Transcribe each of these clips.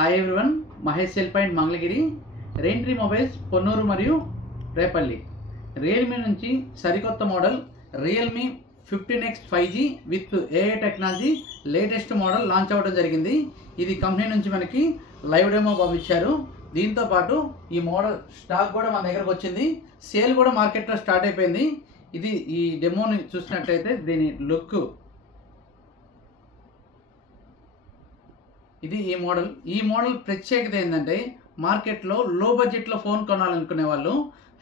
Hi everyone, Mahesh cell point Mangalagiri. Raintree mobiles Ponnur మరియు Repalle. Realme నుంచి సరికొత్త model Realme 15X 5G with AI technology latest model launch అవ్వడం జరిగింది. ఇది కంపెనీ నుంచి మనకి లైవ్ డెమో పంపించారు. దీంతో పాటు ఈ మోడల్ స్టాక్ కూడా మన దగ్గరకు వచ్చింది. సేల్ కూడా మార్కెట్లో స్టార్ట్ అయిపోయింది. ఇది ఈ డెమోని చూసినట్లయితే దీని లుక్, ఇది ఈ మోడల్ ప్రత్యేకత ఏంటంటే మార్కెట్లో లో బడ్జెట్లో ఫోన్ కొనాలనుకునే వాళ్ళు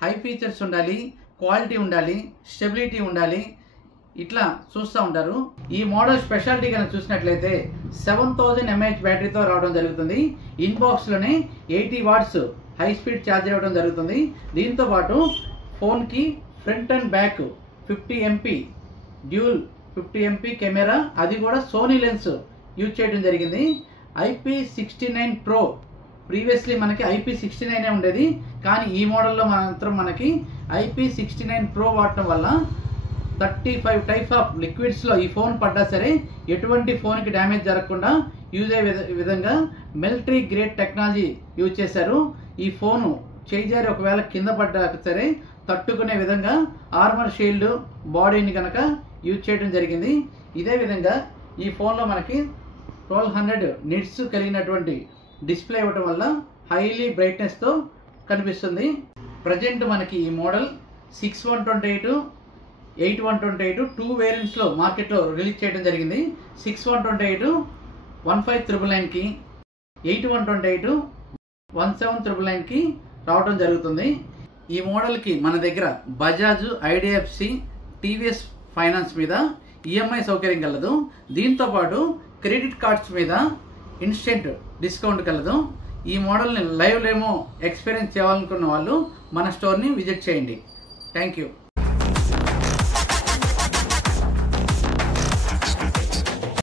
హై ఫీచర్స్ ఉండాలి, క్వాలిటీ ఉండాలి, స్టెబిలిటీ ఉండాలి, ఇట్లా చూస్తూ ఉంటారు. ఈ మోడల్ స్పెషాలిటీ కనుక చూసినట్లయితే 7000 mAh బ్యాటరీతో రావడం జరుగుతుంది. ఇన్బాక్స్లోనే 80 వాట్స్ హై స్పీడ్ ఛార్జ్ అవ్వడం జరుగుతుంది. దీంతో పాటు ఫోన్కి front and back 50 MP dual 50 MP camera, అది కూడా సోనీ లెన్స్ యూజ్ చేయడం జరిగింది. IP69 Pro, ప్రీవియస్లీ మనకి IP69 ఉండేది, కానీ ఈ మోడల్లో మాత్రం మనకి IP69 Pro వాడటం వల్ల 35 టైప్స్ ఆఫ్ లిక్విడ్స్లో ఈ ఫోన్ పడ్డా సరే ఎటువంటి ఫోన్కి డ్యామేజ్ జరగకుండా యూజ్ అయ్యే విధంగా మిలిటరీ గ్రేడ్ టెక్నాలజీ యూజ్ చేశారు. ఈ ఫోను చేజారి ఒకవేళ కింద పడ్డా సరే తట్టుకునే విధంగా ఆర్మర్ షీల్డ్ బాడీని కనుక యూజ్ చేయడం జరిగింది. ఇదే విధంగా ఈ ఫోన్లో మనకి 1200 నిట్స్ కలిగినటువంటి డిస్ప్లే ఇవ్వటం వల్ల హైలీ బ్రైట్నెస్తో కనిపిస్తుంది. ప్రజెంట్ మనకి ఈ మోడల్ 6128, 8128 2 వేరియంట్స్లో మార్కెట్లో రిలీజ్ చేయడం జరిగింది. 6128 1599కి, 8128 17999కి రావడం జరుగుతుంది. ఈ మోడల్కి మన దగ్గర బజాజ్, IDFC, TVS ఫైనాన్స్ మీద EMI సౌకర్యం కలదు. దీంతోపాటు క్రెడిట్ కార్డ్స్ మీద ఇన్స్టెంట్ డిస్కౌంట్ కలదు. ఈ మోడల్ని లైవ్ డెమో ఎక్స్పీరియన్స్ చేయాలనుకున్న వాళ్ళు మన స్టోర్ని విజిట్ చేయండి. Thank you.